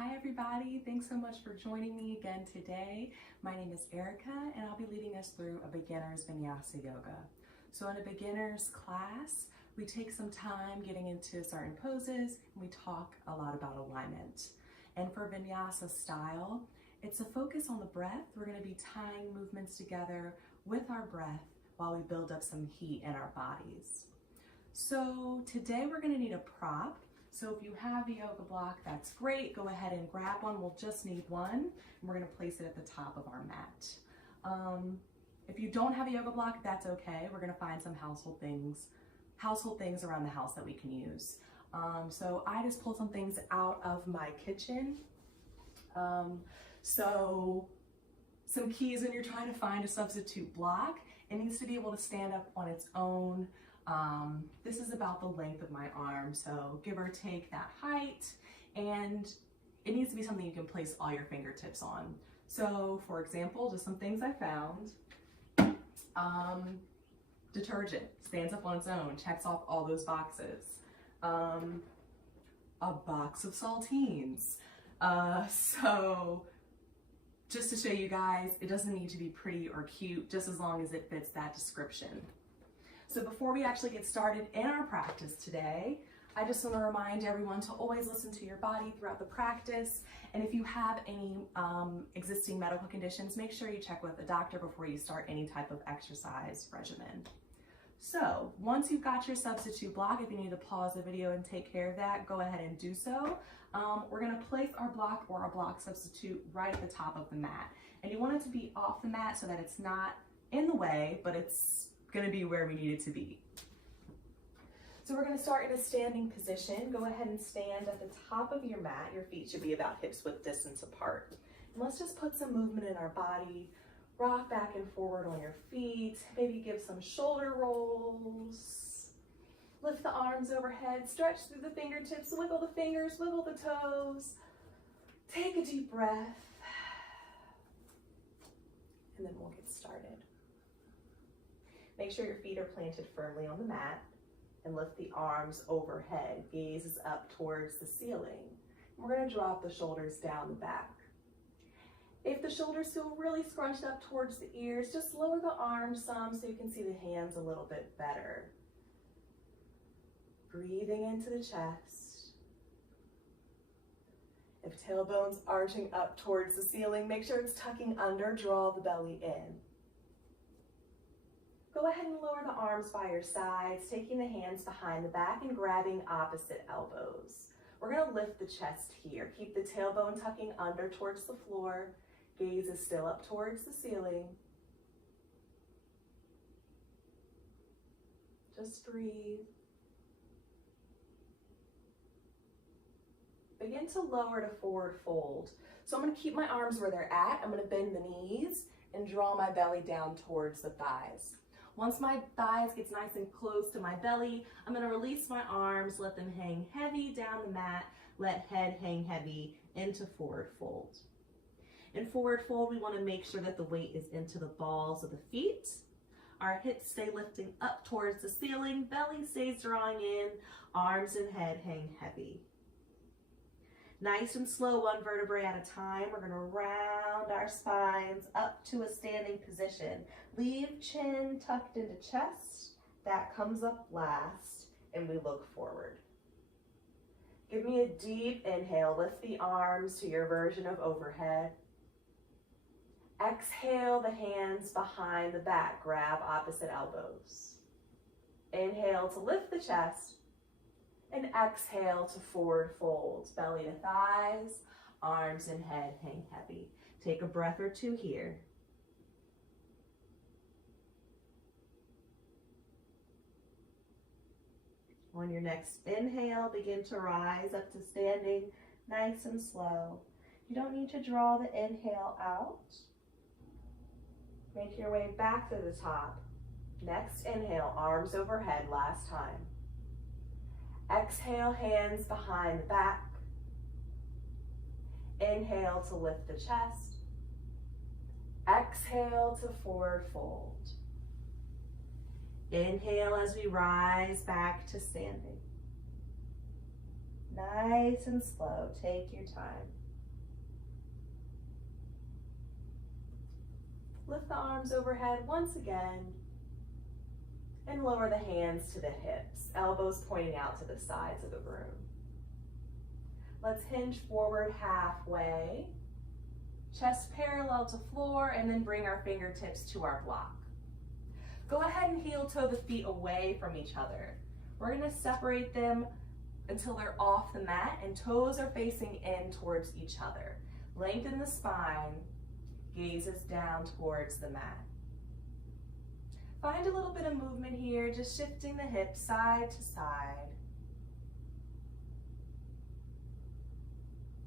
Hi everybody, thanks so much for joining me again today. My name is Erica and I'll be leading us through a beginner's Vinyasa Yoga. So in a beginner's class, we take some time getting into certain poses and we talk a lot about alignment. And for Vinyasa style, it's a focus on the breath. We're going to be tying movements together with our breath while we build up some heat in our bodies. So today we're going to need a prop. So if you have a yoga block, that's great. Go ahead and grab one. We'll just need one. And we're going to place it at the top of our mat. If you don't have a yoga block, that's okay. We're going to find some household things around the house that we can use. So I just pulled some things out of my kitchen. So some keys when you're trying to find a substitute block. It needs to be able to stand up on its own. This is about the length of my arm, so give or take that height, and it needs to be something you can place all your fingertips on. So for example, just some things I found. Detergent stands up on its own, checks off all those boxes. A box of saltines. So just to show you guys, it doesn't need to be pretty or cute, just as long as it fits that description. So before we actually get started in our practice today, I just want to remind everyone to always listen to your body throughout the practice. And if you have any existing medical conditions, make sure you check with a doctor before you start any type of exercise regimen. So once you've got your substitute block, if you need to pause the video and take care of that, go ahead and do so. We're going to place our block or our block substitute right at the top of the mat. And you want it to be off the mat so that it's not in the way, but it's going to be where we need it to be. So we're going to start in a standing position. Go ahead and stand at the top of your mat. Your feet should be about hips width distance apart. And let's just put some movement in our body. Rock back and forward on your feet. Maybe give some shoulder rolls. Lift the arms overhead. Stretch through the fingertips. Wiggle the fingers. Wiggle the toes. Take a deep breath. And then we'll get started. Make sure your feet are planted firmly on the mat and lift the arms overhead. Gaze is up towards the ceiling. We're going to drop the shoulders down the back. If the shoulders feel really scrunched up towards the ears, just lower the arms some so you can see the hands a little bit better. Breathing into the chest. If tailbone's arching up towards the ceiling, make sure it's tucking under, draw the belly in. Go ahead and lower the arms by your sides, taking the hands behind the back and grabbing opposite elbows. We're going to lift the chest here. Keep the tailbone tucking under towards the floor. Gaze is still up towards the ceiling. Just breathe. Begin to lower to forward fold. So I'm going to keep my arms where they're at. I'm going to bend the knees and draw my belly down towards the thighs. Once my thighs gets nice and close to my belly, I'm going to release my arms, let them hang heavy down the mat, let head hang heavy into forward fold. In forward fold, we want to make sure that the weight is into the balls of the feet. Our hips stay lifting up towards the ceiling, belly stays drawing in, arms and head hang heavy. Nice and slow, one vertebrae at a time. We're going to round our spines up to a standing position. Leave chin tucked into chest. That comes up last, and we look forward. Give me a deep inhale. Lift the arms to your version of overhead. Exhale the hands behind the back. Grab opposite elbows. Inhale to lift the chest. And exhale to forward fold, belly to thighs, arms and head hang heavy. Take a breath or two here. On your next inhale, begin to rise up to standing nice and slow. You don't need to draw the inhale out. Make your way back to the top. Next inhale, arms overhead, last time. Exhale, hands behind the back. Inhale to lift the chest. Exhale to forward fold. Inhale as we rise back to standing. Nice and slow, take your time. Lift the arms overhead once again and lower the hands to the hips, elbows pointing out to the sides of the room. Let's hinge forward halfway, chest parallel to floor, and then bring our fingertips to our block. Go ahead and heel toe the feet away from each other. We're gonna separate them until they're off the mat and toes are facing in towards each other. Lengthen the spine, gazes down towards the mat. Find a little bit of movement here, just shifting the hips side to side.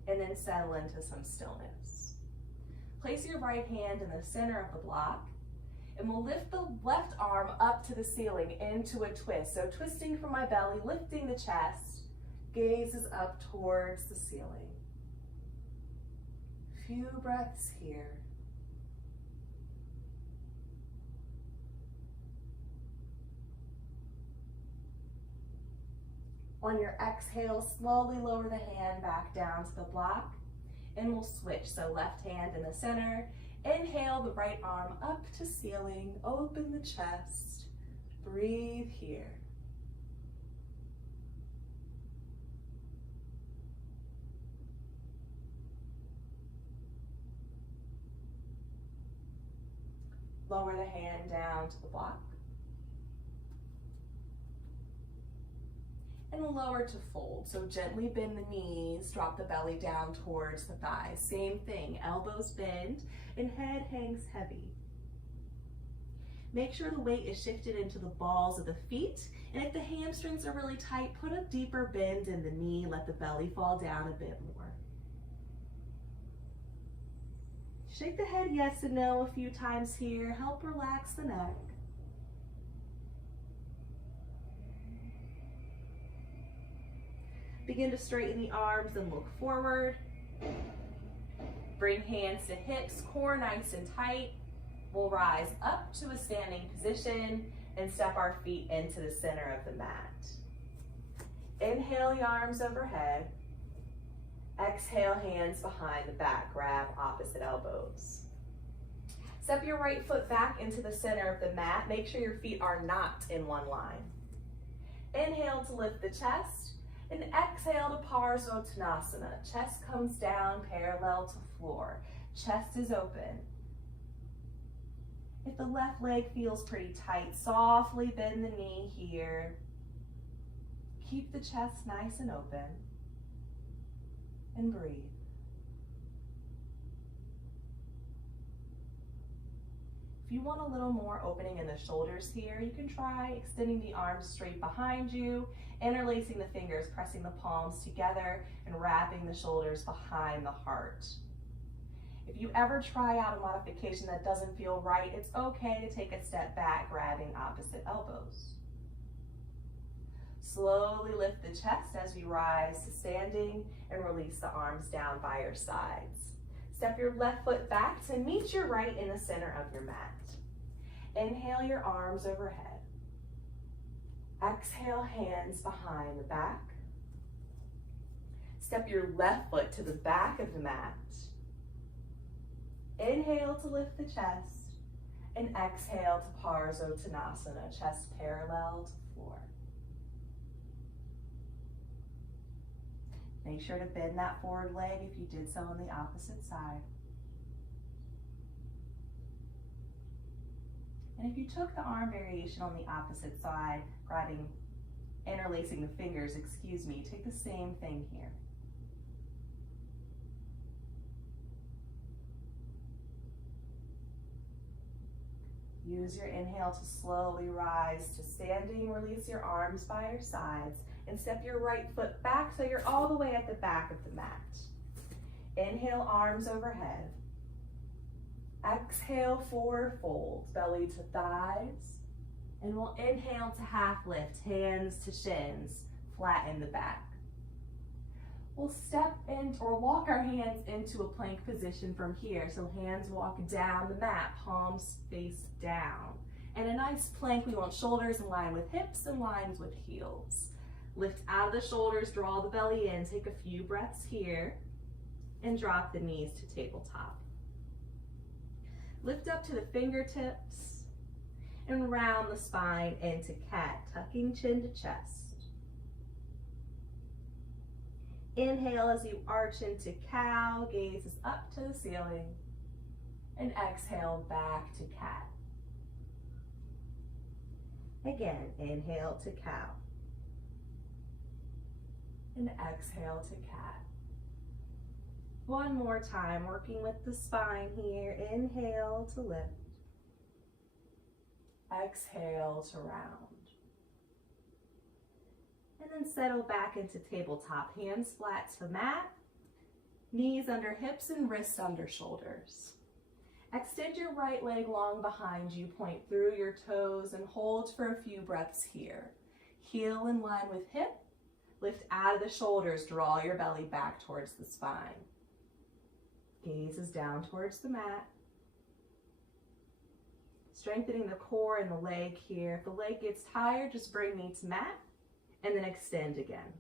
And then settle into some stillness. Place your right hand in the center of the block, and we'll lift the left arm up to the ceiling into a twist. So twisting from my belly, lifting the chest, gazes up towards the ceiling. Few breaths here. On your exhale, slowly lower the hand back down to the block, and we'll switch. So left hand in the center. Inhale the right arm up to ceiling, open the chest, breathe here. Lower the hand down to the block. And lower to fold. So gently bend the knees, drop the belly down towards the thighs. Same thing, elbows bend and head hangs heavy. Make sure the weight is shifted into the balls of the feet. And if the hamstrings are really tight, put a deeper bend in the knee, let the belly fall down a bit more. Shake the head yes and no a few times here. Help relax the neck. Begin to straighten the arms and look forward. Bring hands to hips, core nice and tight. We'll rise up to a standing position and step our feet into the center of the mat. Inhale the arms overhead. Exhale, hands behind the back, grab opposite elbows. Step your right foot back into the center of the mat. Make sure your feet are not in one line. Inhale to lift the chest. And exhale to Parsvottanasana. Chest comes down parallel to floor. Chest is open. If the left leg feels pretty tight, softly bend the knee here. Keep the chest nice and open. And breathe. If you want a little more opening in the shoulders here, you can try extending the arms straight behind you, interlacing the fingers, pressing the palms together, and wrapping the shoulders behind the heart. If you ever try out a modification that doesn't feel right, it's okay to take a step back, grabbing opposite elbows. Slowly lift the chest as we rise to standing and release the arms down by your sides. Step your left foot back to meet your right in the center of your mat. Inhale your arms overhead. Exhale, hands behind the back. Step your left foot to the back of the mat. Inhale to lift the chest, and exhale to Parsvottanasana, chest parallel to floor. Make sure to bend that forward leg if you did so on the opposite side. And if you took the arm variation on the opposite side, interlacing the fingers, take the same thing here. Use your inhale to slowly rise to standing. Release your arms by your sides and step your right foot back so you're all the way at the back of the mat. Inhale, arms overhead. Exhale, forward fold, belly to thighs. And we'll inhale to half lift, hands to shins, flatten the back. We'll step in or walk our hands into a plank position from here. So hands walk down the mat, palms face down. And a nice plank, we want shoulders in line with hips and lines with heels. Lift out of the shoulders, draw the belly in, take a few breaths here, and drop the knees to tabletop. Lift up to the fingertips and round the spine into cat, tucking chin to chest. Inhale as you arch into cow, gazes up to the ceiling, and exhale back to cat. Again, inhale to cow, and exhale to cat. One more time, working with the spine here. Inhale to lift. Exhale to round. And then settle back into tabletop. Hands flat to mat. Knees under hips and wrists under shoulders. Extend your right leg long behind you. Point through your toes and hold for a few breaths here. Heel in line with hip. Lift out of the shoulders. Draw your belly back towards the spine. Gaze is down towards the mat. Strengthening the core and the leg here. If the leg gets tired, just bring knee to mat and then extend again.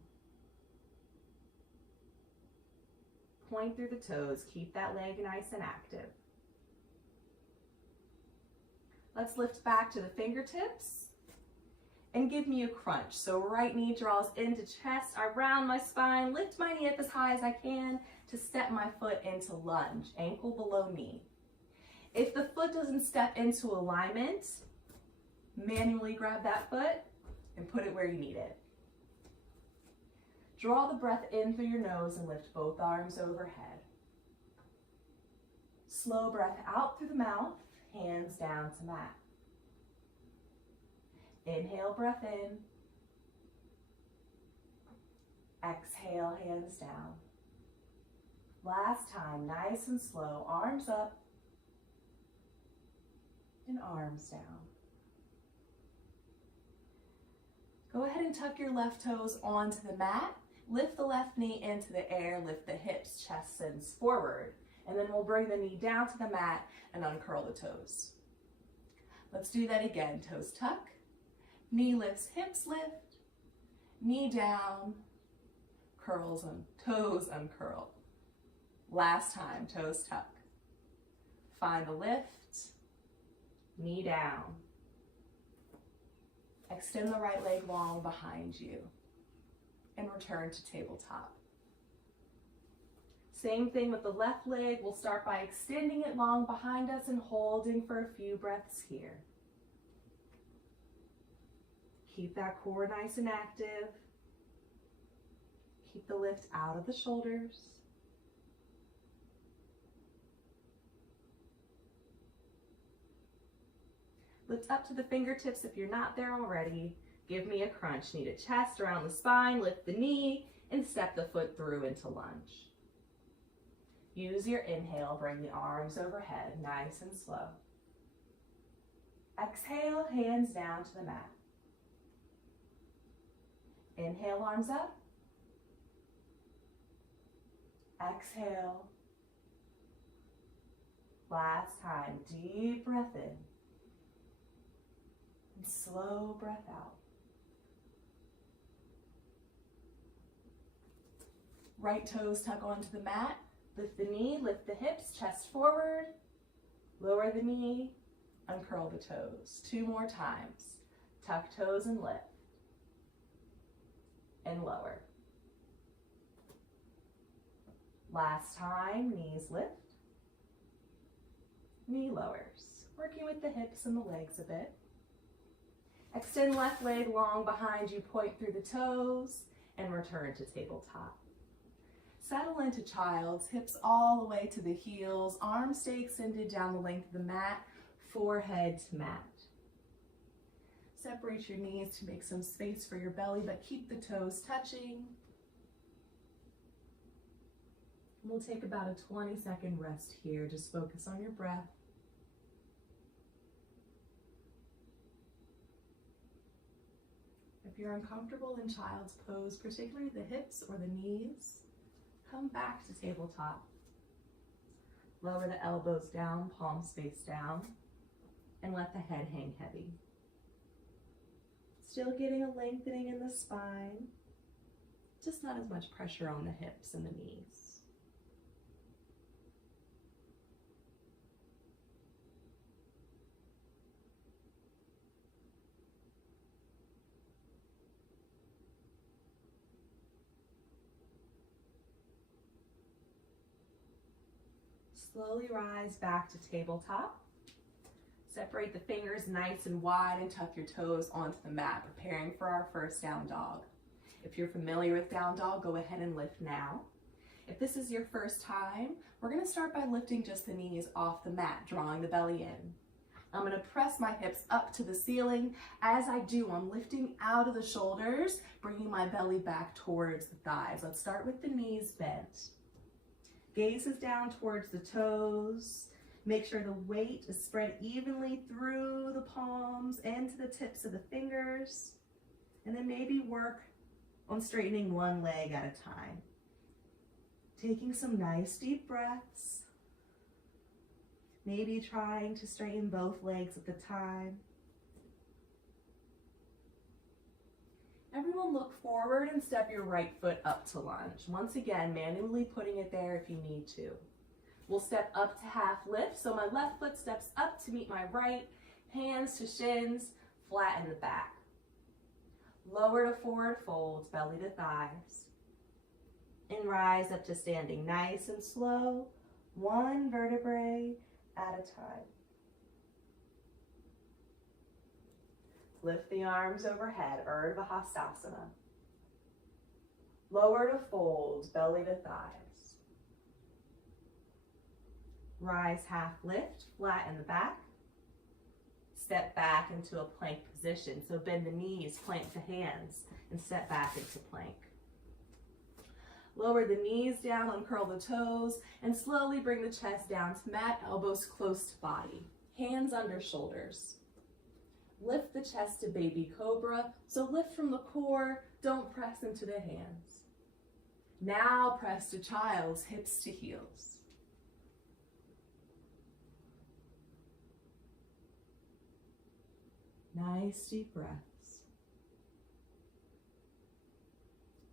Point through the toes. Keep that leg nice and active. Let's lift back to the fingertips and give me a crunch. So right knee draws into chest. I round my spine, lift my knee up as high as I can to step my foot into lunge, ankle below knee. If the foot doesn't step into alignment, manually grab that foot and put it where you need it. Draw the breath in through your nose and lift both arms overhead. Slow breath out through the mouth, hands down to mat. Inhale, breath in. Exhale, hands down. Last time, nice and slow, arms up and arms down. Go ahead and tuck your left toes onto the mat. Lift the left knee into the air, lift the hips, chest sends forward. And then we'll bring the knee down to the mat and uncurl the toes. Let's do that again. Toes tuck, knee lifts, hips lift, knee down, curls and toes uncurl. Last time, toes tuck. Find the lift, knee down. Extend the right leg long behind you and return to tabletop. Same thing with the left leg. We'll start by extending it long behind us and holding for a few breaths here. Keep that core nice and active. Keep the lift out of the shoulders. Lift up to the fingertips if you're not there already. Give me a crunch. Knee to chest, around the spine, lift the knee, and step the foot through into lunge. Use your inhale, bring the arms overhead, nice and slow. Exhale, hands down to the mat. Inhale, arms up. Exhale. Last time, deep breath in. And slow breath out. Right toes tuck onto the mat. Lift the knee, lift the hips, chest forward. Lower the knee, uncurl the toes. 2 more times. Tuck toes and lift. And lower. Last time, knees lift. Knee lowers. Working with the hips and the legs a bit. Extend left leg long behind you, point through the toes, and return to tabletop. Settle into child's, hips all the way to the heels, arms stay extended down the length of the mat, forehead to mat. Separate your knees to make some space for your belly, but keep the toes touching. We'll take about a 20-second rest here. Just focus on your breath. If you're uncomfortable in child's pose, particularly the hips or the knees, come back to tabletop. Lower the elbows down, palms face down, and let the head hang heavy. Still getting a lengthening in the spine, just not as much pressure on the hips and the knees. Slowly rise back to tabletop. Separate the fingers nice and wide and tuck your toes onto the mat, preparing for our first down dog. If you're familiar with down dog, go ahead and lift now. If this is your first time, we're going to start by lifting just the knees off the mat, drawing the belly in. I'm going to press my hips up to the ceiling. As I do, I'm lifting out of the shoulders, bringing my belly back towards the thighs. Let's start with the knees bent. Gaze is down towards the toes. Make sure the weight is spread evenly through the palms and to the tips of the fingers. And then maybe work on straightening one leg at a time. Taking some nice deep breaths. Maybe trying to straighten both legs at the time. Everyone look forward and step your right foot up to lunge. Once again, manually putting it there if you need to. We'll step up to half lift, so my left foot steps up to meet my right, hands to shins, flatten the back. Lower to forward fold, belly to thighs. And rise up to standing nice and slow, one vertebrae at a time. Lift the arms overhead, Urdhva Hastasana. Lower to fold, belly to thighs. Rise half lift, flatten the back. Step back into a plank position. So bend the knees, plank the hands, and step back into plank. Lower the knees down, uncurl the toes, and slowly bring the chest down to mat, elbows close to body. Hands under shoulders. Lift the chest to baby cobra. So lift from the core, don't press into the hands. Now press to child's, hips to heels. Nice deep breaths.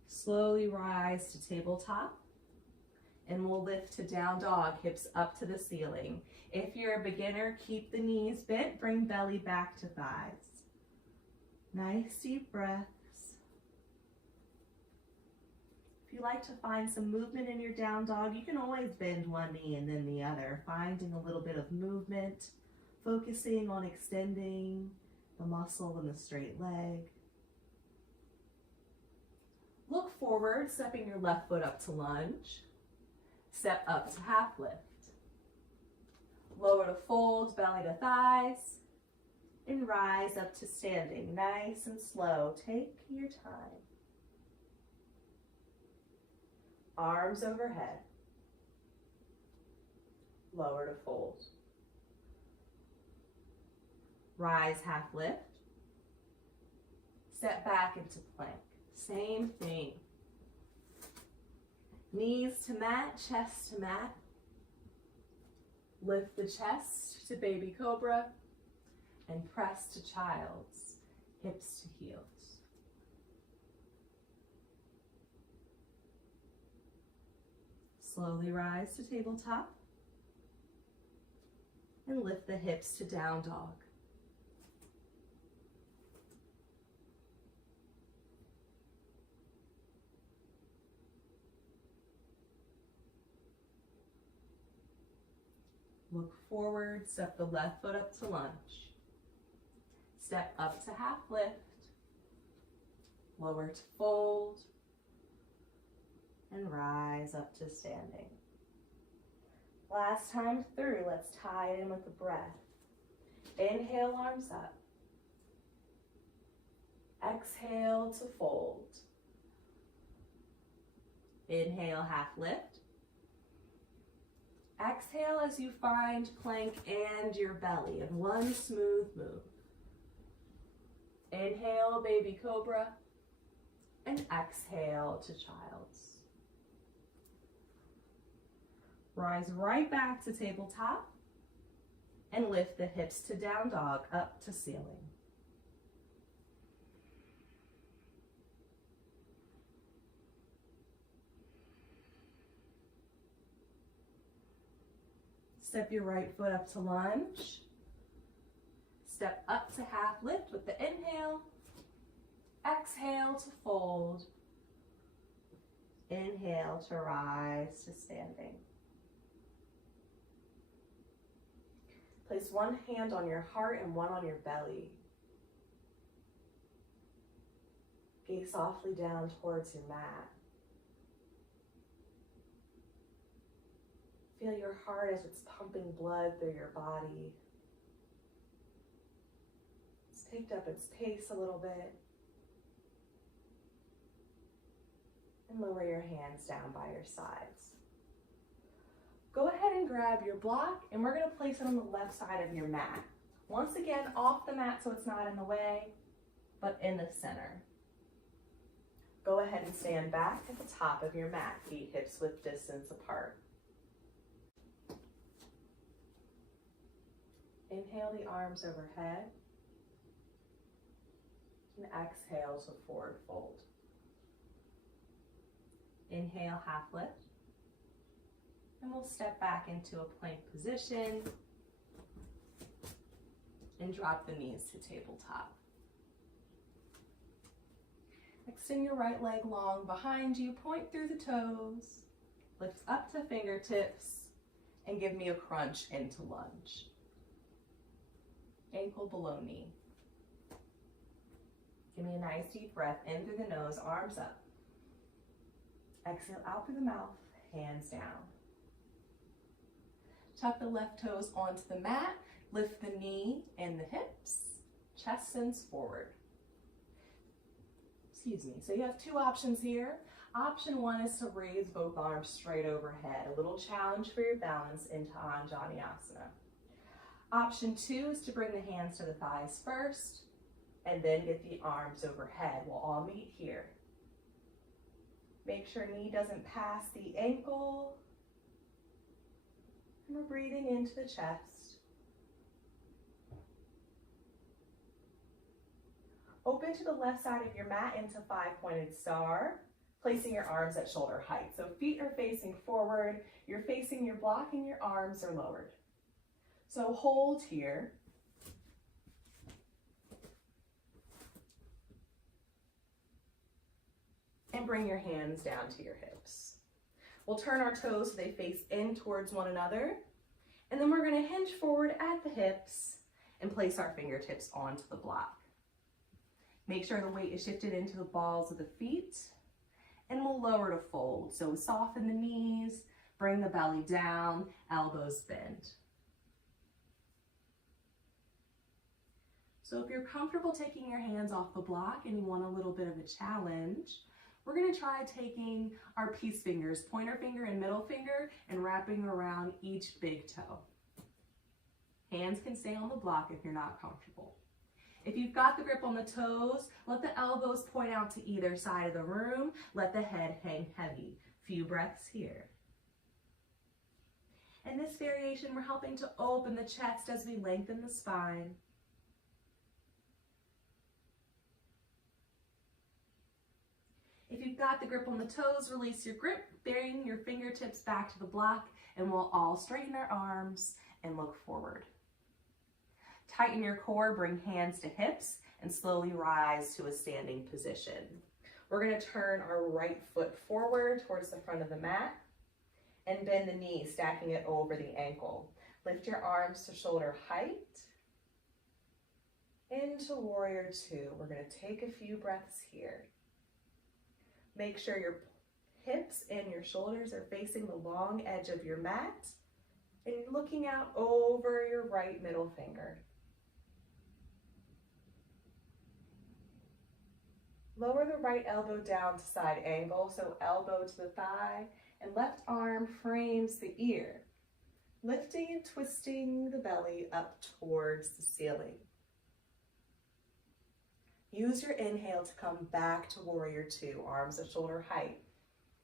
Slowly rise to tabletop, and we'll lift to down dog, hips up to the ceiling. If you're a beginner, keep the knees bent, bring belly back to thighs. Nice deep breaths. If you like to find some movement in your down dog, you can always bend one knee and then the other, finding a little bit of movement, focusing on extending the muscle in the straight leg. Look forward, stepping your left foot up to lunge. Step up to half lift. Lower to fold, belly to thighs. And rise up to standing, nice and slow. Take your time. Arms overhead. Lower to fold. Rise half lift. Step back into plank. Same thing. Knees to mat, chest to mat. Lift the chest to baby cobra and press to child's, hips to heels. Slowly rise to tabletop and lift the hips to down dog. Look forward, step the left foot up to lunge. Step up to half lift, lower to fold, and rise up to standing. Last time through, let's tie it in with a breath. Inhale, arms up. Exhale to fold. Inhale, half lift. Exhale as you find plank and your belly in one smooth move. Inhale, baby cobra, and exhale to child's. Rise right back to tabletop and lift the hips to down dog up to ceiling. Step your right foot up to lunge. Step up to half lift with the inhale. Exhale to fold. Inhale to rise to standing. Place one hand on your heart and one on your belly. Gaze softly down towards your mat. Feel your heart as it's pumping blood through your body. It's picked up its pace a little bit. And lower your hands down by your sides. Go ahead and grab your block, and we're going to place it on the left side of your mat. Once again, off the mat so it's not in the way, but in the center. Go ahead and stand back at the top of your mat, feet hips width distance apart. Inhale the arms overhead, and exhale to forward fold. Inhale, half lift. And we'll step back into a plank position and drop the knees to tabletop. Extend your right leg long behind you, point through the toes, lift up to fingertips, and give me a crunch into lunge. Ankle below knee. Give me a nice deep breath in through the nose, arms up. Exhale out through the mouth, hands down. Tuck the left toes onto the mat, lift the knee and the hips, chest sends forward. Excuse me, so you have two options here. Option one is to raise both arms straight overhead, a little challenge for your balance into Anjaneyasana. Option two is to bring the hands to the thighs first, and then get the arms overhead. We'll all meet here. Make sure knee doesn't pass the ankle. And we're breathing into the chest. Open to the left side of your mat into five-pointed star, placing your arms at shoulder height. So feet are facing forward, you're facing your block, and your arms are lowered. So hold here. And bring your hands down to your hips. We'll turn our toes so they face in towards one another. And then we're going to hinge forward at the hips and place our fingertips onto the block. Make sure the weight is shifted into the balls of the feet. And we'll lower to fold. So soften the knees, bring the belly down, elbows bend. So if you're comfortable taking your hands off the block and you want a little bit of a challenge, we're going to try taking our peace fingers, pointer finger and middle finger, and wrapping around each big toe. Hands can stay on the block if you're not comfortable. If you've got the grip on the toes, let the elbows point out to either side of the room. Let the head hang heavy. Few breaths here. In this variation, we're helping to open the chest as we lengthen the spine. If you've got the grip on the toes, release your grip, bring your fingertips back to the block, and we'll all straighten our arms and look forward. Tighten your core, bring hands to hips, and slowly rise to a standing position. We're going to turn our right foot forward towards the front of the mat and bend the knee, stacking it over the ankle. Lift your arms to shoulder height. Into Warrior Two. We're going to take a few breaths here. Make sure your hips and your shoulders are facing the long edge of your mat and you're looking out over your right middle finger. Lower the right elbow down to side angle, so elbow to the thigh, and left arm frames the ear, lifting and twisting the belly up towards the ceiling. Use your inhale to come back to Warrior Two, arms at shoulder height.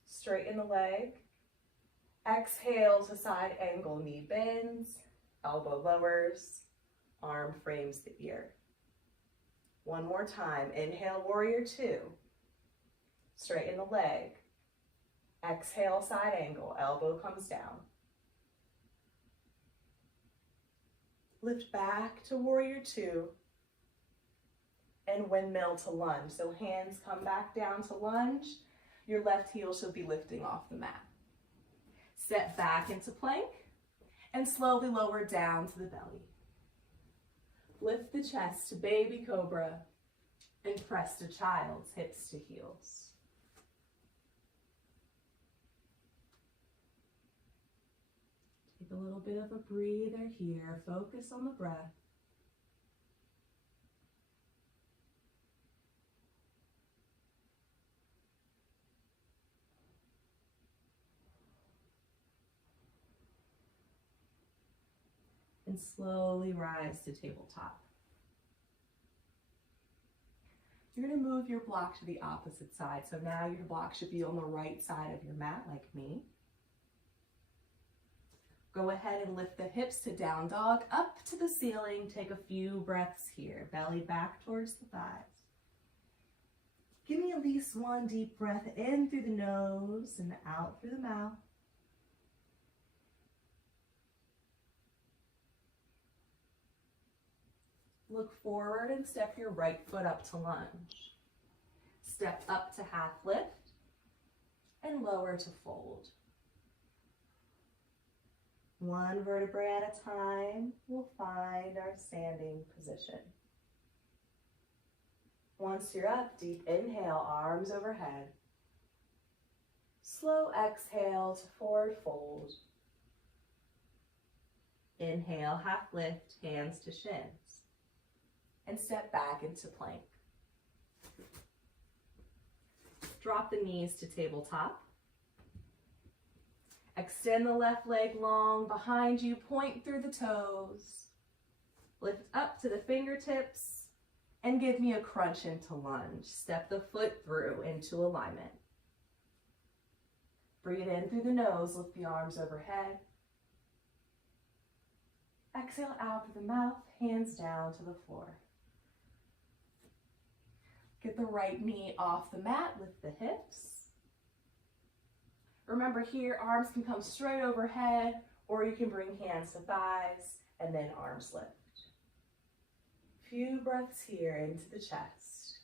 Straighten the leg. Exhale to side angle, knee bends, elbow lowers, arm frames the ear. One more time. Inhale, Warrior Two. Straighten the leg. Exhale, side angle, elbow comes down. Lift back to Warrior Two. And windmill to lunge. So hands come back down to lunge. Your left heel should be lifting off the mat. Step back into plank and slowly lower down to the belly. Lift the chest to baby cobra and press to child's hips to heels. Take a little bit of a breather here. Focus on the breath. And slowly rise to tabletop. You're going to move your block to the opposite side. So now your block should be on the right side of your mat, like me. Go ahead and lift the hips to down dog, up to the ceiling. Take a few breaths here. Belly back towards the thighs. Give me at least one deep breath in through the nose and out through the mouth. Look forward and step your right foot up to lunge. Step up to half lift and lower to fold. One vertebrae at a time, we'll find our standing position. Once you're up, deep inhale, arms overhead. Slow exhale to forward fold. Inhale, half lift, hands to shins. And step back into plank. Drop the knees to tabletop. Extend the left leg long behind you, point through the toes. Lift up to the fingertips and give me a crunch into lunge. Step the foot through into alignment. Breathe in through the nose, lift the arms overhead. Exhale out through the mouth, hands down to the floor. Get the right knee off the mat, lift the hips. Remember here, arms can come straight overhead, or you can bring hands to thighs and then arms lift. Few breaths here into the chest.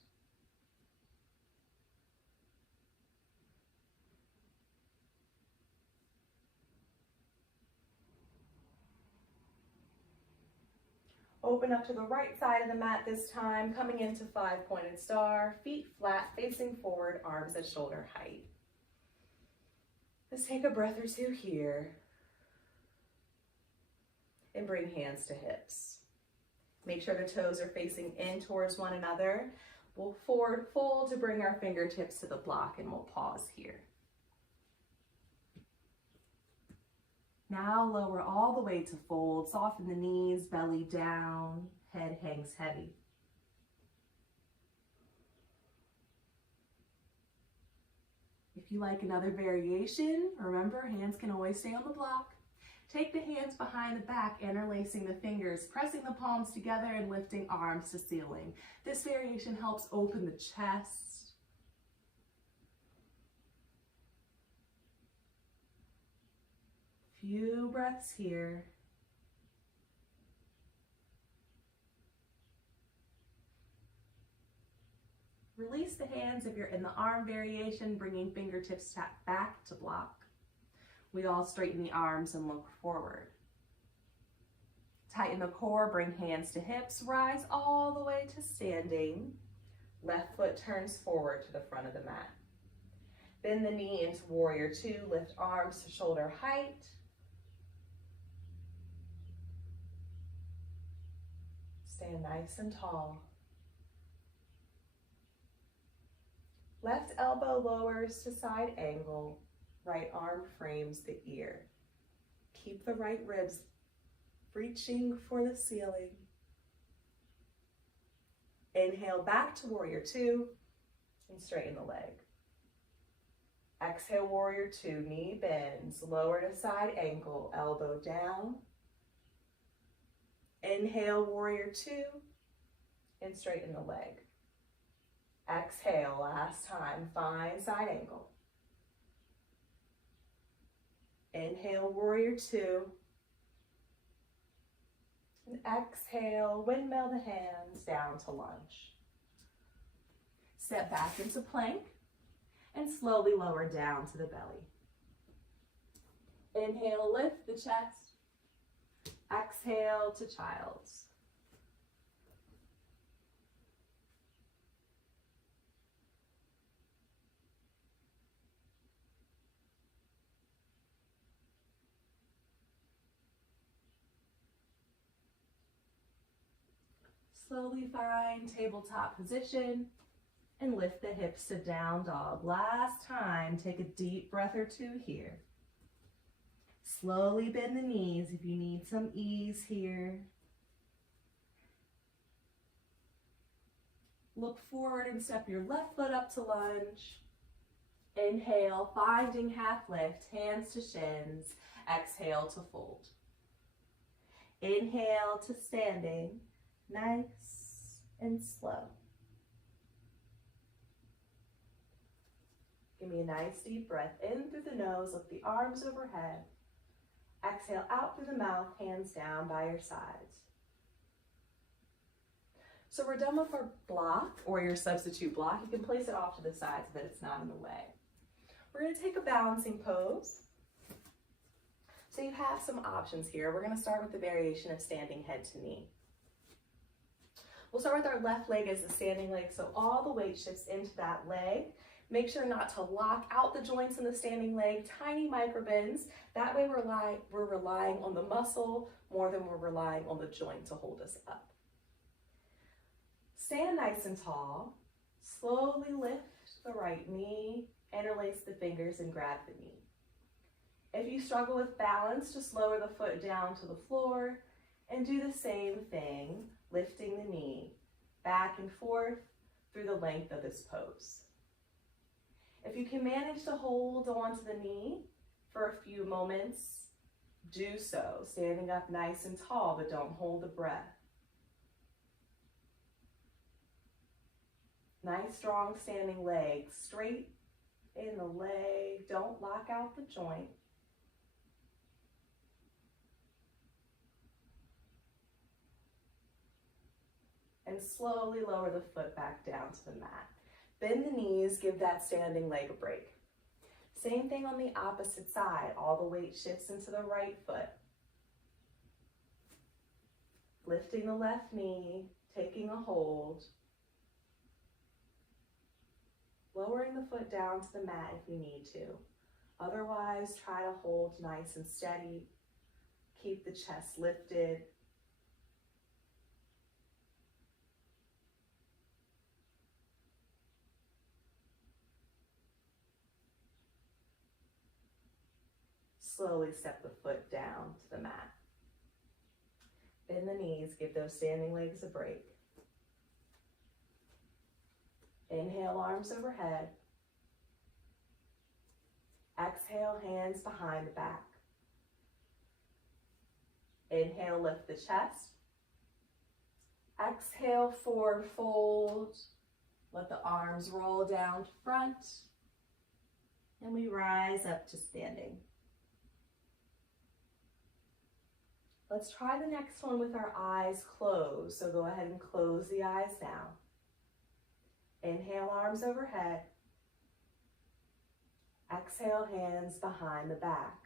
Open up to the right side of the mat this time, coming into 5-pointed star, feet flat, facing forward, arms at shoulder height. Let's take a breath or two here. And bring hands to hips. Make sure the toes are facing in towards one another. We'll forward fold to bring our fingertips to the block, and we'll pause here. Now lower all the way to fold. Soften the knees, belly down, head hangs heavy. If you like another variation, remember, hands can always stay on the block. Take the hands behind the back, interlacing the fingers, pressing the palms together and lifting arms to ceiling. This variation helps open the chest. Few breaths here. Release the hands if you're in the arm variation, bringing fingertips back to block. We all straighten the arms and look forward. Tighten the core, bring hands to hips, rise all the way to standing. Left foot turns forward to the front of the mat. Bend the knee into warrior two, lift arms to shoulder height. Stand nice and tall. Left elbow lowers to side angle. Right arm frames the ear. Keep the right ribs reaching for the ceiling. Inhale back to warrior two and straighten the leg. Exhale, warrior two, knee bends, lower to side ankle, elbow down. Inhale, warrior two, and straighten the leg. Exhale, last time, find side ankle. Inhale, warrior two. And exhale, windmill the hands down to lunge. Step back into plank and slowly lower down to the belly. Inhale, lift the chest. Exhale to child's. Slowly find tabletop position and lift the hips to down dog. Last time, take a deep breath or two here. Slowly bend the knees if you need some ease here. Look forward and step your left foot up to lunge. Inhale, finding half lift, hands to shins. Exhale to fold. Inhale to standing, nice and slow. Give me a nice deep breath in through the nose, lift the arms overhead. Exhale out through the mouth, hands down by your sides. So we're done with our block or your substitute block. You can place it off to the side so that it's not in the way. We're going to take a balancing pose. So you have some options here. We're going to start with the variation of standing head to knee. We'll start with our left leg as the standing leg, so all the weight shifts into that leg. Make sure not to lock out the joints in the standing leg, tiny micro bends. That way we're relying on the muscle more than we're relying on the joint to hold us up. Stand nice and tall. Slowly lift the right knee, interlace the fingers and grab the knee. If you struggle with balance, just lower the foot down to the floor and do the same thing, lifting the knee back and forth through the length of this pose. If you can manage to hold onto the knee for a few moments, do so, standing up nice and tall, but don't hold the breath. Nice, strong standing leg, straight in the leg. Don't lock out the joint. And slowly lower the foot back down to the mat. Bend the knees, give that standing leg a break. Same thing on the opposite side. All the weight shifts into the right foot. Lifting the left knee, taking a hold. Lowering the foot down to the mat if you need to. Otherwise, try to hold nice and steady. Keep the chest lifted. Slowly step the foot down to the mat. Bend the knees, give those standing legs a break. Inhale, arms overhead. Exhale, hands behind the back. Inhale, lift the chest. Exhale, forward fold. Let the arms roll down front. And we rise up to standing. Let's try the next one with our eyes closed. So go ahead and close the eyes now. Inhale, arms overhead. Exhale, hands behind the back.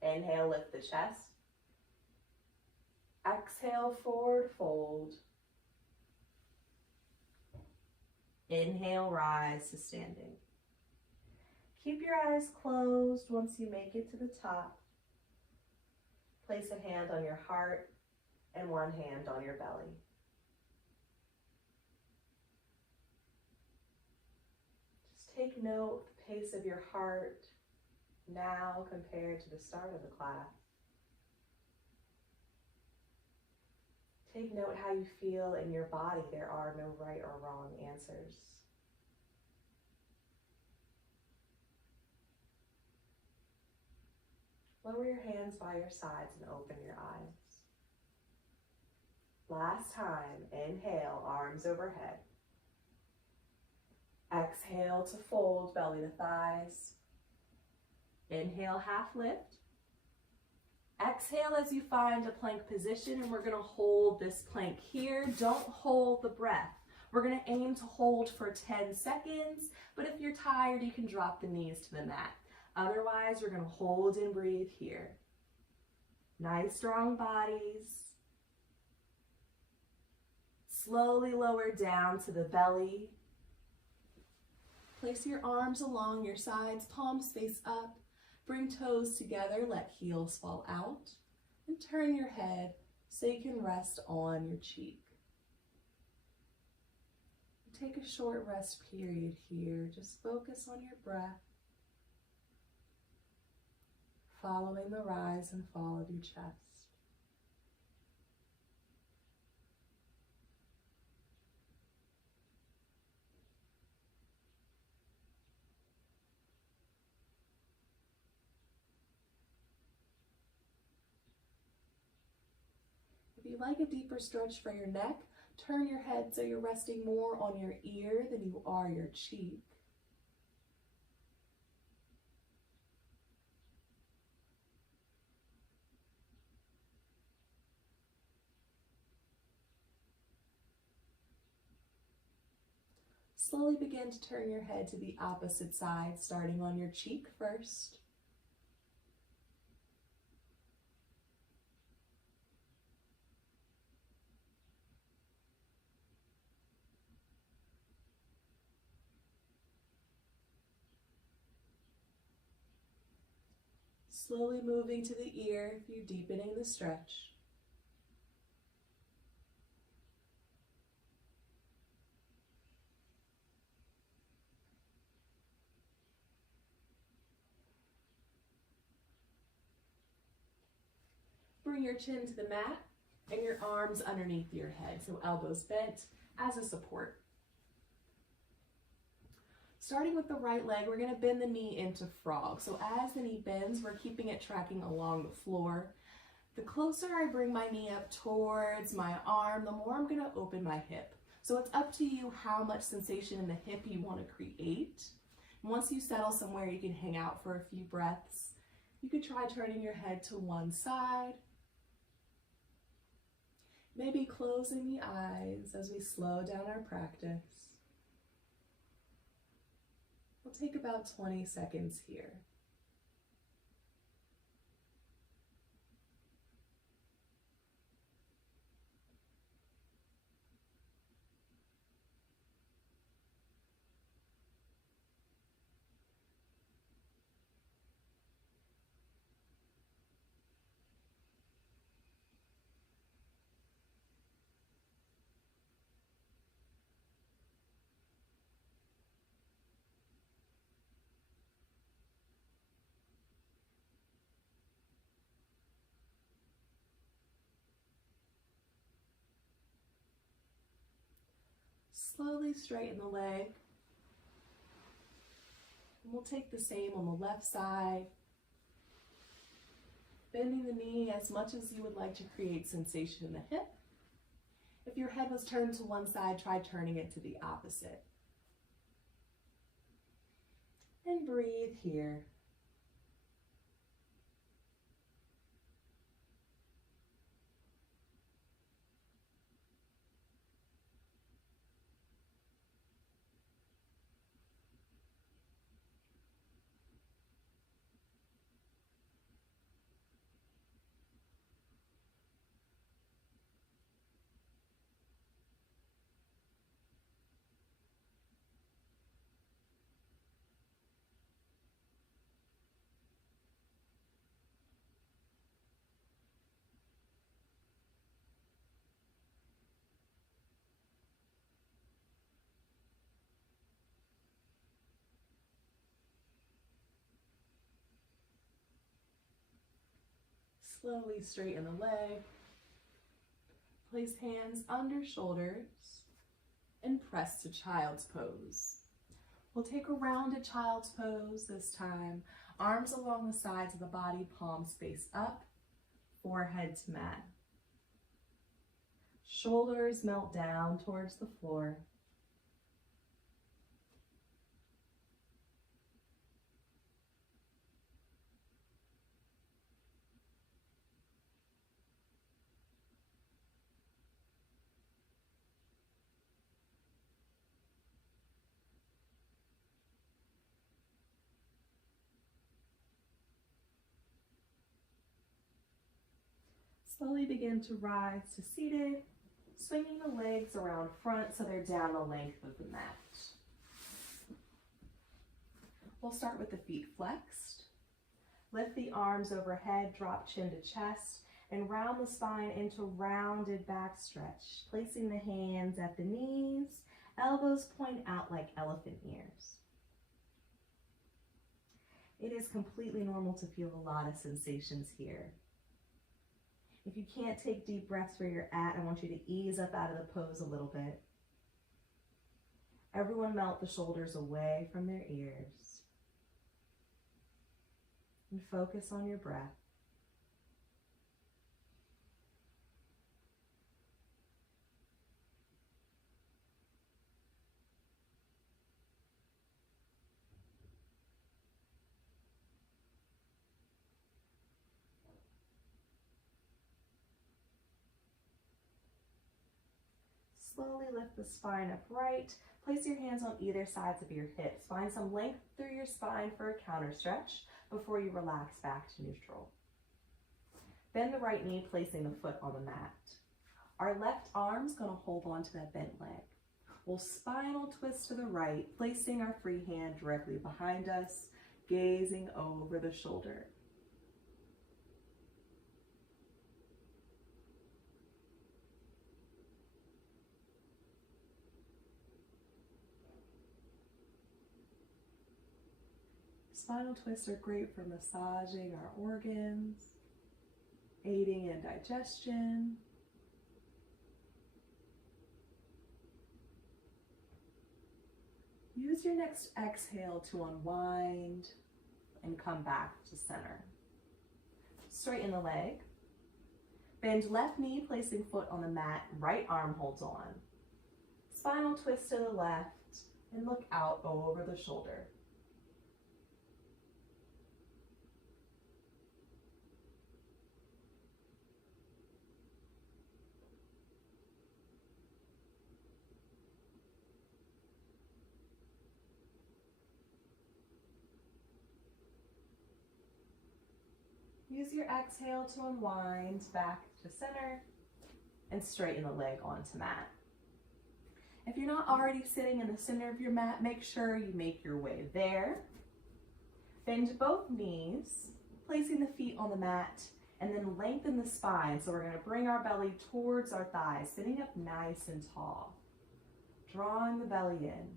Inhale, lift the chest. Exhale, forward fold. Inhale, rise to standing. Keep your eyes closed once you make it to the top. Place a hand on your heart and one hand on your belly. Just take note of the pace of your heart now compared to the start of the class. Take note how you feel in your body. There are no right or wrong answers. Lower your hands by your sides and open your eyes. Last time, inhale, arms overhead. Exhale to fold, belly to thighs. Inhale, half lift. Exhale as you find a plank position, and we're going to hold this plank here. Don't hold the breath. We're going to aim to hold for 10 seconds, but if you're tired, you can drop the knees to the mat. Otherwise, we're going to hold and breathe here. Nice, strong bodies. Slowly lower down to the belly. Place your arms along your sides, palms face up. Bring toes together, let heels fall out. And turn your head so you can rest on your cheek. Take a short rest period here. Just focus on your breath, following the rise and fall of your chest. If you like a deeper stretch for your neck, turn your head so you're resting more on your ear than you are your cheek. Slowly begin to turn your head to the opposite side, starting on your cheek first. Slowly moving to the ear if you're deepening the stretch. Bring your chin to the mat and your arms underneath your head, so elbows bent as a support. Starting with the right leg, we're going to bend the knee into frog. So as the knee bends, we're keeping it tracking along the floor. The closer I bring my knee up towards my arm, the more I'm going to open my hip. So it's up to you how much sensation in the hip you want to create. Once you settle somewhere, you can hang out for a few breaths. You could try turning your head to one side. Maybe closing the eyes as we slow down our practice. We'll take about 20 seconds here. Slowly straighten the leg. And we'll take the same on the left side. Bending the knee as much as you would like to create sensation in the hip. If your head was turned to one side, try turning it to the opposite. And breathe here. Slowly straighten the leg. Place hands under shoulders and press to child's pose. We'll take a rounded child's pose this time. Arms along the sides of the body, palms face up, forehead to mat. Shoulders melt down towards the floor. Slowly begin to rise to seated, swinging the legs around front so they're down the length of the mat. We'll start with the feet flexed. Lift the arms overhead, drop chin to chest, And round the spine into rounded back stretch, placing the hands at the knees, elbows point out like elephant ears. It is completely normal to feel a lot of sensations here. If you can't take deep breaths where you're at, I want you to ease up out of the pose a little bit. Everyone melt the shoulders away from their ears. And focus on your breath. Slowly lift the spine upright. Place your hands on either sides of your hips. Find some length through your spine for a counter stretch before you relax back to neutral. Bend the right knee, placing the foot on the mat. Our left arm's gonna hold onto that bent leg. We'll spinal twist to the right, placing our free hand directly behind us, gazing over the shoulder. Spinal twists are great for massaging our organs, aiding in digestion. Use your next exhale to unwind and come back to center. Straighten the leg. Bend left knee, placing foot on the mat, right arm holds on. Spinal twist to the left and look out over the shoulder. Use your exhale to unwind back to center and straighten the leg onto mat. If you're not already sitting in the center of your mat, make sure you make your way there. Bend both knees, placing the feet on the mat, and then lengthen the spine. So we're going to bring our belly towards our thighs, sitting up nice and tall, drawing the belly in.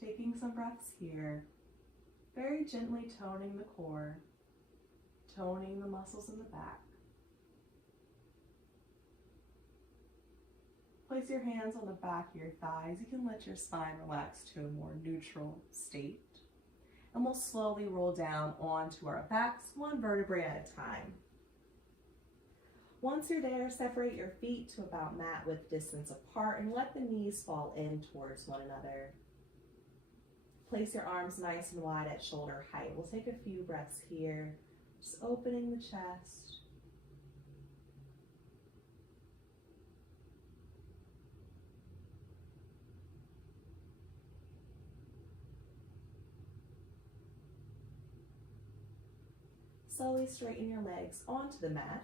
Taking some breaths here, very gently toning the core, toning the muscles in the back. Place your hands on the back of your thighs. You can let your spine relax to a more neutral state. And we'll slowly roll down onto our backs, one vertebrae at a time. Once you're there, separate your feet to about mat width distance apart and let the knees fall in towards one another. Place your arms nice and wide at shoulder height. We'll take a few breaths here, just opening the chest. Slowly straighten your legs onto the mat.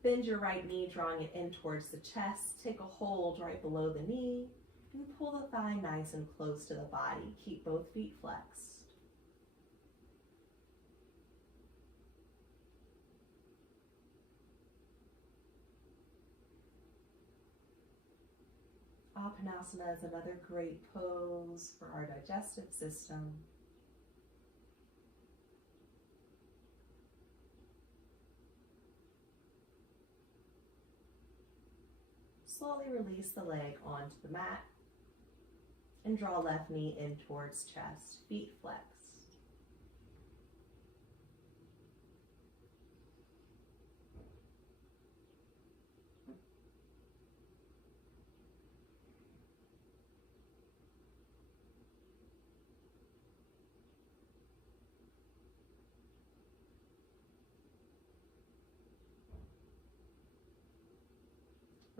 Bend your right knee, drawing it in towards the chest. Take a hold right below the knee and pull the thigh nice and close to the body. Keep both feet flexed. Apanasana is another great pose for our digestive system. Slowly release the leg onto the mat and draw left knee in towards chest, feet flexed.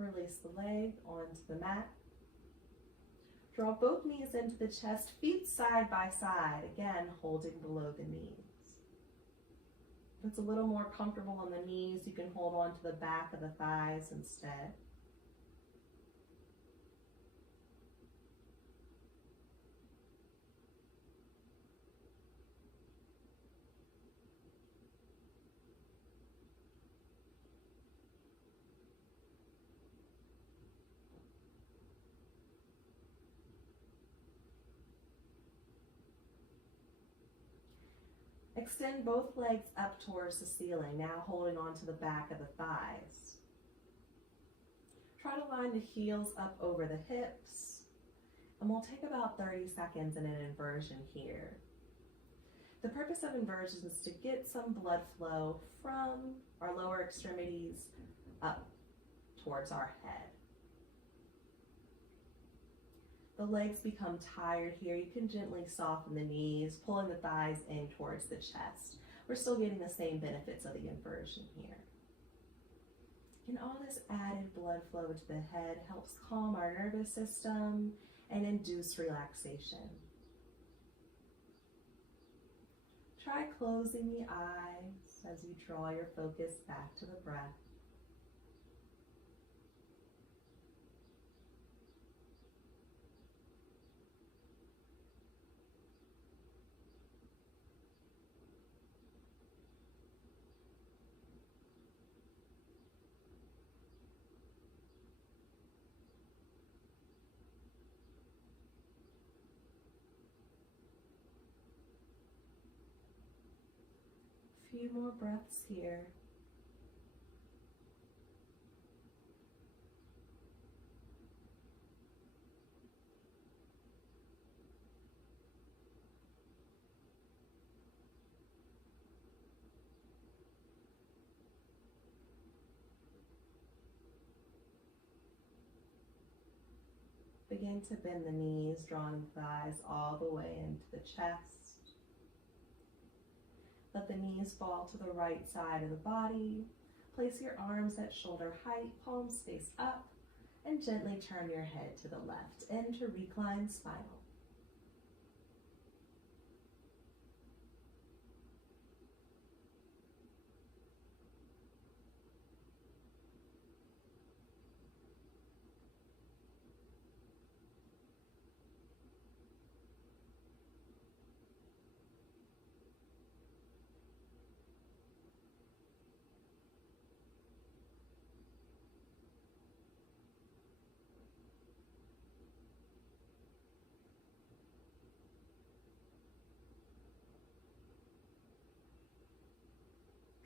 Release the leg onto the mat. Draw both knees into the chest, feet side by side, again holding below the knees. If it's a little more comfortable on the knees, you can hold on to the back of the thighs instead. Extend both legs up towards the ceiling, now holding on to the back of the thighs. Try to line the heels up over the hips, and we'll take about 30 seconds in an inversion here. The purpose of inversions is to get some blood flow from our lower extremities up towards our head. The legs become tired here. You can gently soften the knees, pulling the thighs in towards the chest. We're still getting the same benefits of the inversion here. And all this added blood flow to the head helps calm our nervous system and induce relaxation. Try closing the eyes as you draw your focus back to the breath. Few more breaths here. Begin to bend the knees, drawing the thighs all the way into the chest. Let the knees fall to the right side of the body. Place your arms at shoulder height, palms face up, and gently turn your head to the left into reclined spinal.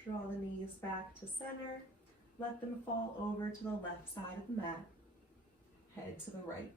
Draw the knees back to center. Let them fall over to the left side of the mat. Head to the right.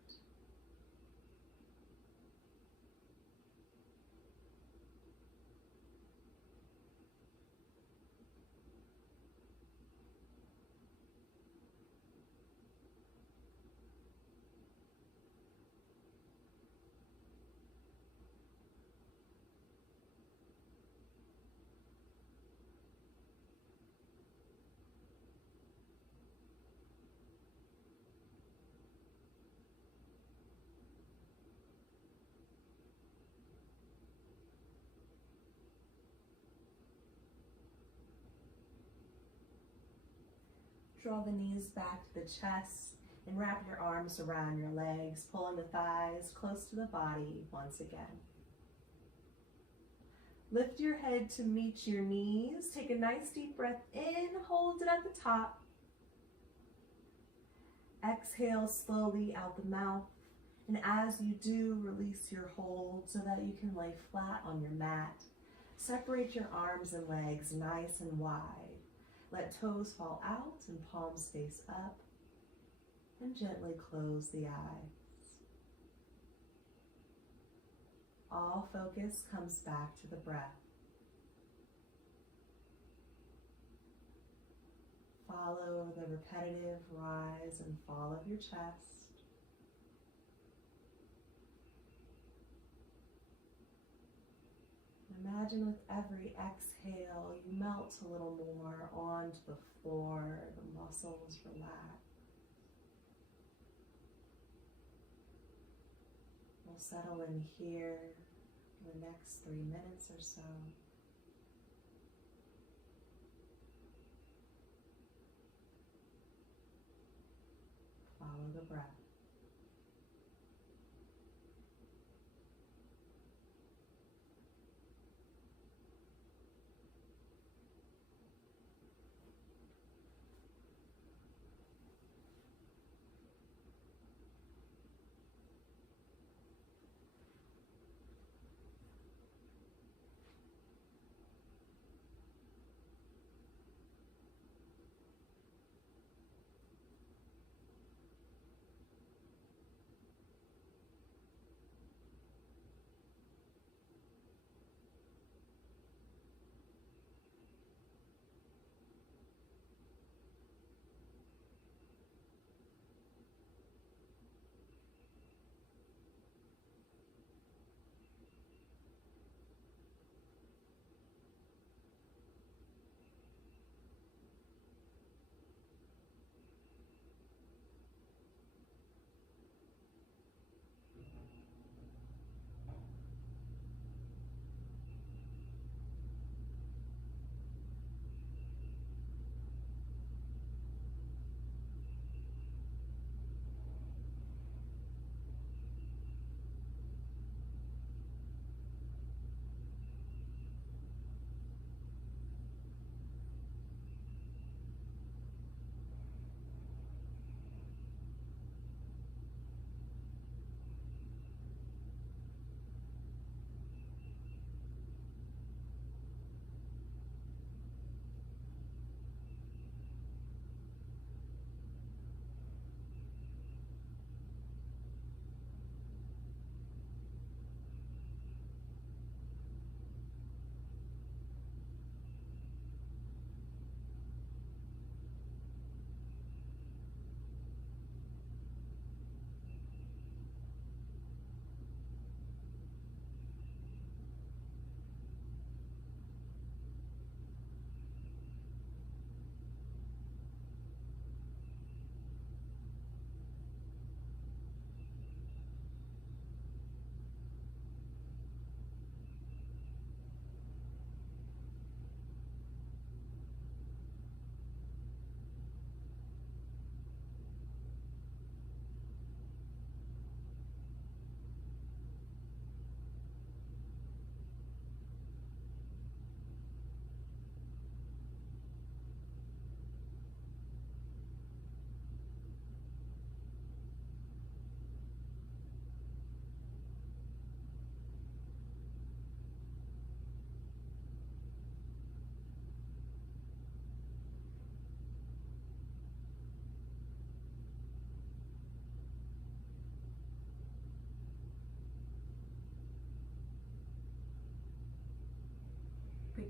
Draw the knees back to the chest and wrap your arms around your legs, pulling the thighs close to the body once again. Lift your head to meet your knees. Take a nice deep breath in, hold it at the top. Exhale slowly out the mouth. And as you do, release your hold so that you can lay flat on your mat. Separate your arms and legs nice and wide. Let toes fall out and palms face up. And gently close the eyes. All focus comes back to the breath. Follow the repetitive rise and fall of your chest. Imagine with every exhale, you melt a little more onto the floor, the muscles relax. We'll settle in here for the next 3 minutes or so. Follow the breath.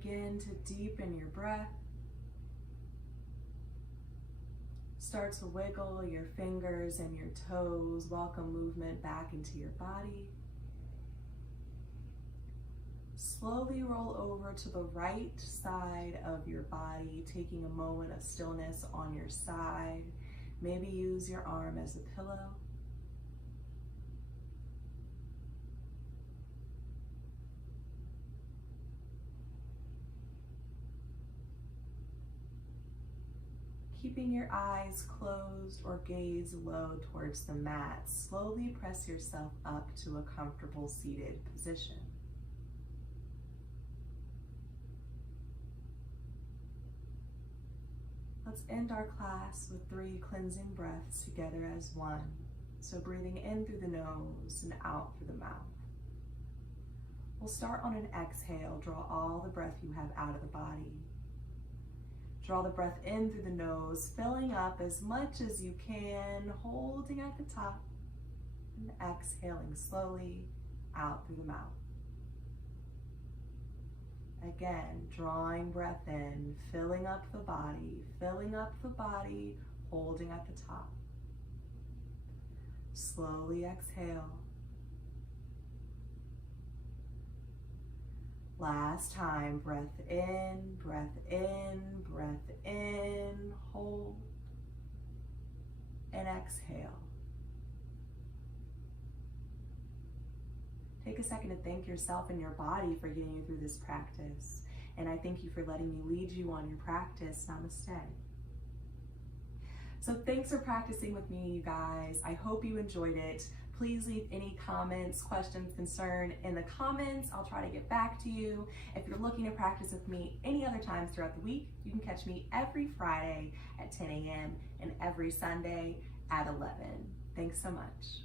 begin to deepen your breath. Start to wiggle your fingers and your toes. Welcome movement back into your body. Slowly roll over to the right side of your body, taking a moment of stillness on your side. Maybe use your arm as a pillow. Keeping your eyes closed or gaze low towards the mat, slowly press yourself up to a comfortable seated position. Let's end our class with 3 cleansing breaths together as one. So breathing in through the nose and out through the mouth. We'll start on an exhale. Draw all the breath you have out of the body. Draw the breath in through the nose, filling up as much as you can, holding at the top, and exhaling slowly out through the mouth. Again, drawing breath in, filling up the body, holding at the top. Slowly exhale. Last time, breath in, hold, and exhale. Take a second to thank yourself and your body for getting you through this practice. And I thank you for letting me lead you on your practice. Namaste. So thanks for practicing with me, you guys. I hope you enjoyed it. Please leave any comments, questions, concern in the comments. I'll try to get back to you. If you're looking to practice with me any other times throughout the week, you can catch me every Friday at 10 a.m. and every Sunday at 11. Thanks so much.